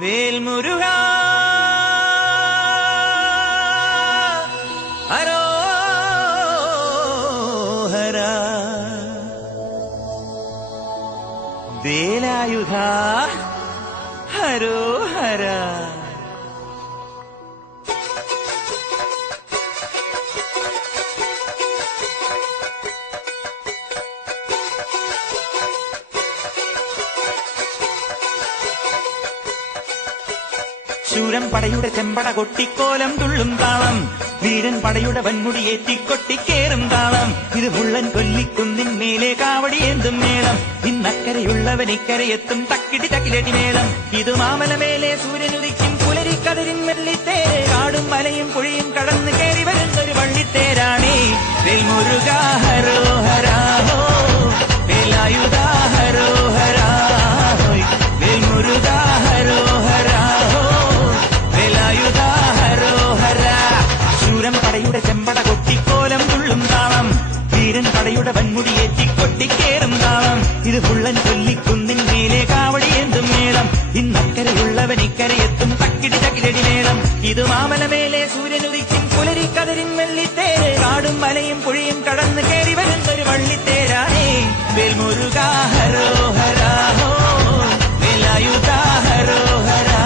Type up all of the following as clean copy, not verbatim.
വേൽമുരുകാ ഹരോഹരാ വേലായുധാ ഹരോഹരാ. ശൂരൻ പടയുടെ ചെമ്പട കൊട്ടിക്കോലം തുള്ളും താളം, വീരൻ പടയുടെ വൻമുടിയേറ്റിക്കൊട്ടിക്കേറും താളം. ഇത് മുള്ളൻ കൊല്ലിക്കുന്നിൻ മേലെ കാവടിയേന്തും മേളം. ഇന്നക്കരയുള്ളവൻ ഇക്കരയെത്തും തക്കിടി തക്കിലടി മേളം. ഇത് മാമലമേലെ സൂര്യനുദിക്കും പുലരിക്കതിരിൻ വെള്ളിത്തേര്. കാടും മലയും പുഴയും കടന്ന് കയറി വരുന്നൊരു വള്ളിത്തേരാണേ. വേൽമുരുകാ ഹരോഹരാ ഹോ, വേലായുധാ ഹരോഹരാ ഹോയ്. വേൽമുരുകാ ഹരോഹരാ ഹോ, വേലായുധാ ഹരോഹരാ. ശൂരൻ പടയുടെ ചെമ്പട കൊട്ടിക്കോലം തുള്ളും താളം, വീരൻ പടയുടെ വൻമുടിയേറ്റിക്കൊട്ടിക്കേറും താളം. ഇത് പുള്ളൻ കൊല്ലിക്കുന്നിൻ മേലെ കാവടിയേന്തും മേളം. ഇന്നക്കരയുള്ളവൻ ഇക്കരയെത്തും തക്കിടി തക്കിലടി മേളം. ഇത് മാമലമേലെ സൂര്യനുദിക്കും പുലരിക്കതിരിൻ വെള്ളിത്തേര്. കാടും മലയും പുഴയും കടന്ന് കയറി വരുന്നൊരു വള്ളിത്തേരാണേ. വേൽമുരുകാ ഹരോഹരാ ഹോ, വേലായുധാ ഹരോഹരാ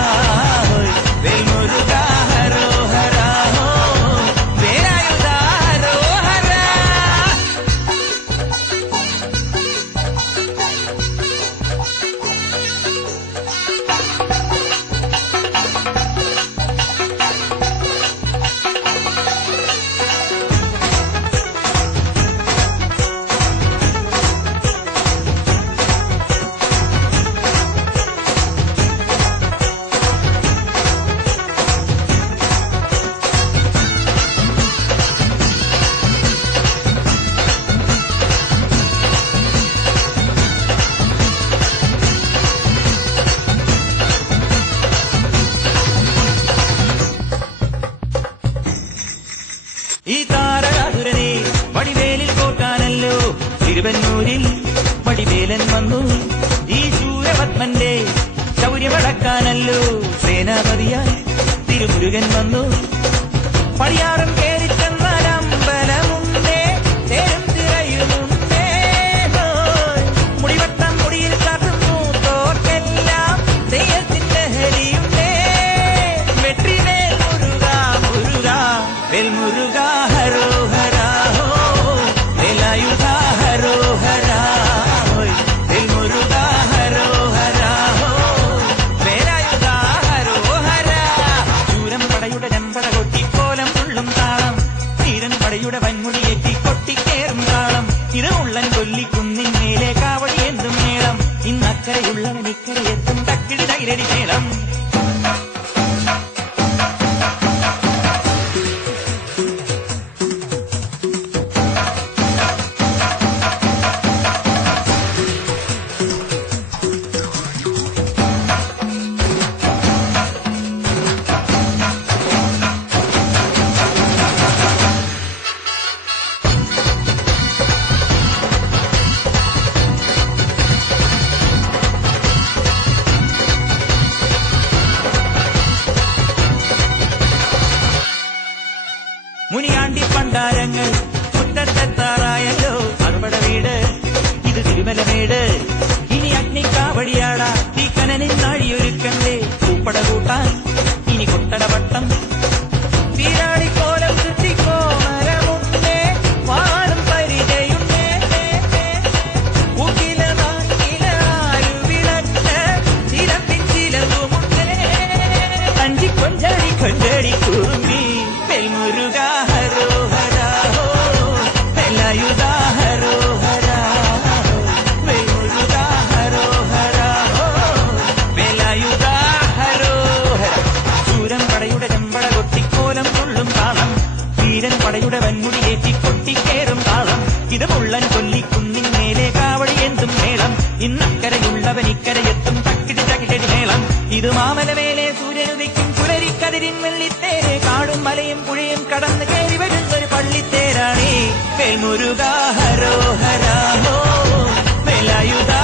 ഹോയ്. വേൽമുരുകാ ഹരോഹരാ ഹോ, വേലായുധാ ഹരോഹരാ. ഈ താരകാതുരനെ വടിവേലിൽ കോർക്കാനല്ലോ തിരുവന്നൂരിൽ വടിവേലൻ വന്നു. ഈ ശൂരപത്മന്റെ ശൗര്യമടക്കാനല്ലോ സേനാപതിയായി തിരുമുരുകൻ വന്നു. പടിയാറും കേറിച്ചെന്നാൽ അമ്പലമുണ്ടേ, തേരും തിറയുമുണ്ടേ. മുടിവട്ടം മുടിയിൽ കാട്ടുന്നു തോർക്കെല്ലാം തെയ്യത്തിന്റെ ഹരിയുണ്ടേ. വെട്രിവേൽ മുരുകാ മുരുകാ, വേൽമുരുകാ ഹരോഹരാ ഹോ, വേലായുധാ ഹരോഹരാ ഹോയ്. വേൽമുരുകാ ഹരോഹരാ ഹോ, വേലായുധാ ഹരോഹരാ. ശൂരൻ പടയുടെ ചെമ്പട കൊട്ടിക്കോലം തുള്ളും താളം, വീരൻ പടയുടെ വൻമുടിയേറ്റി കൊട്ടിക്കേറും താളം. ഇത് ഉള്ളൻ കൊല്ലിക്കുന്നിൻ മേലെ കാവടിയേന്തും മേളം. ഇന്നക്കരയുള്ളവൻ ഇക്കരയെത്തും തക്കിടി തകിലടി മേളം. മുനിയാണ്ടി പണ്ടാരങ്ങൾ മുറ്റത്തെത്താറായല്ലോ. അറുപട വീട് ഇത് തിരുമലമേട്. ഇനി അഗ്നിക്കാവടിയാടാ തീക്കനനിൽ നാഴിയൊരുക്കണ്ടേ. പൂപ്പട കൂട്ടാൻ ഇനി കൊട്ടടവട്ടം. തീരാളിക്കോലം ചുറ്റിക്കോമരമുണ്ടേ, വാടും പരിചയുണ്ടേ. ഉകില നാക്കില ആരുവിളക്ക് ചിലപ്പിൻ ചിലവുമുണ്ടേ. അഞ്ചി കൊഞ്ചടി കൊഞ്ചടി കുറുമ്പി. വേൽമുരുകാ ഹരോഹരാ ഹോ, വേലായുധാ ഹരോഹരാ ഹോ. വേൽമുരുകാ ഹരോഹരാ ഹോ, വേലായുധാ ഹരോഹരാ. ശൂരൻ പടയുടെ ചെമ്പട കൊട്ടിക്കോലം തുള്ളും താളം, വീരൻ പടയുടെ വൻമുടിയേറ്റി കൊട്ടിക്കേറും താളം. ഇത് മുള്ളൻ കൊല്ലിക്കുന്നിൻ മേലെ കാവടിയേന്തും മേളം. ഇന്നക്കരയുള്ളവൻ ഇക്കരയെത്തും തക്കിടി തകിലടി മേളം. ഇത് മാമലമേലെ സൂര്യനുദിക്കും പുലരിക്കതിരിൻ വെള്ളിത്തേര്. കാടും മലയും പുഴയും കടന്ന് കയറി വരുന്നൊരു പള്ളിത്തേരാണേ. വേൽമുരുകാ ഹരോഹരാ ഹോ, വേലായുധാ